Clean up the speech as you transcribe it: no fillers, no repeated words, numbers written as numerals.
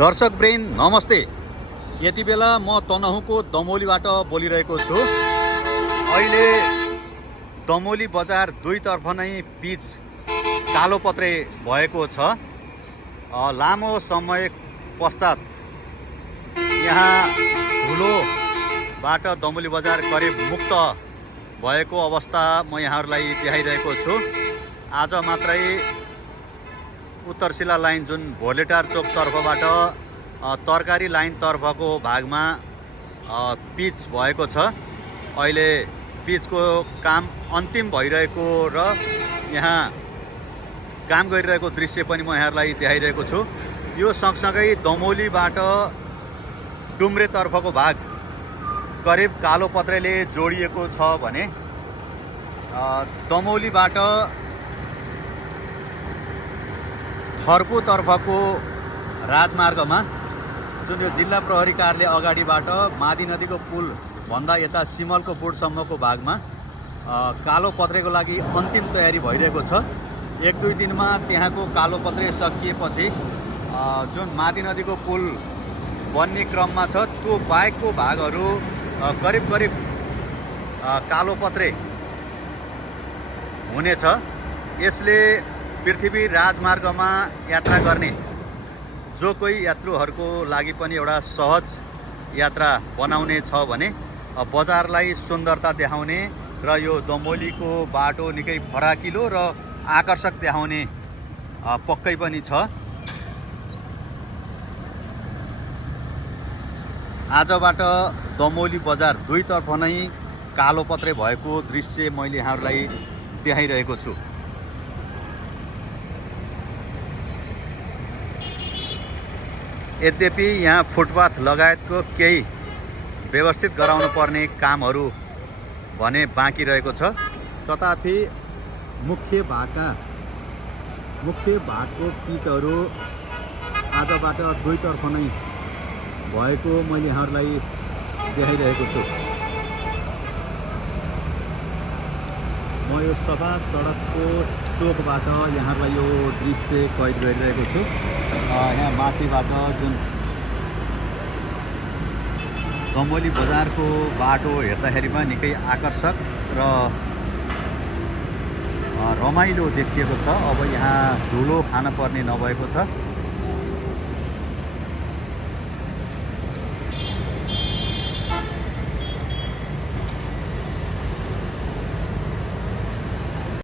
दर्शक ब्रेन नमस्ते। यति बेला म तनहुँको दमोलीबाट बोलिरहेको छु। अहिले दमोली बजार दुईतर्फ नै पिच कालोपत्रे भएको छ। लामो समय पश्चात यहाँ धुलोबाट दमोली बजार करिब मुक्त भएको अवस्था म यहाँहरूलाई देखाइरहेको छु। आज मात्रै उत्तरशिला लाइन जुन भोलेटार चोक तर्फबाट तरकारी लाइन तर्फको भागमा पिच भएको छ। अहिले पिचको काम अन्तिम भइरहेको र यहाँ काम गरिरहेको दृश्य पनि म यहाँहरूलाई देखाइरहेको छु। यो सँगसँगै दमोलीबाट डुम्रे तर्फको भाग करिब कालोपत्रेले जोडिएको छ भने दमोलीबाट थर्पु तर्फको राजमार्गमा जुन यो जिल्ला प्रहरी कार्यालय अगाडिबाट मादी नदीको पुल भन्दा यता सिमलको बुटसम्मको भागमा कालोपत्रेको लागि अन्तिम तयारी भइरहेको छ। एक दुई दिनमा त्यहाँको कालोपत्रे सकिएपछि जुन मादी नदीको पुल बन्ने क्रममा छ त्यो बाहेकको भागहरू करिब करिब कालोपत्रे हुनेछ। यसले पृथ्वी राजमार्गमा यात्रा गर्ने जो कोही यात्रुहरूको लागि पनि एउटा सहज यात्रा बनाउने छ भने बजारलाई सुन्दरता देखाउने र यो दमोलीको बाटो निकै फराकिलो र आकर्षक देखाउने पक्कै पनि छ। आजबाट दमोली बजार दुईतर्फ नै कालोपत्रे भएको दृश्य मैले यहाँहरूलाई देखाइरहेको छु। यद्यपि यहाँ फुटपाथ लगायतको केही व्यवस्थित गराउनु पर्ने कामहरू भने बाँकी रहेको छ। तथापि मुख्य भागको पिचहरू आजबाट दुईतर्फ नै भएको मैले यहाँहरूलाई देखाइरहेको छु। म यो सभा सडकको चोकबाट यहाँहरूलाई यो दृश्य कैद गरिरहेको छु। यहाँ माथिबाट जुन दमोली बजारको बाटो हेर्दाखेरिमा निकै आकर्षक र रमाइलो देखिएको छ। अब यहाँ धुलो खान पर्ने नभएको छ।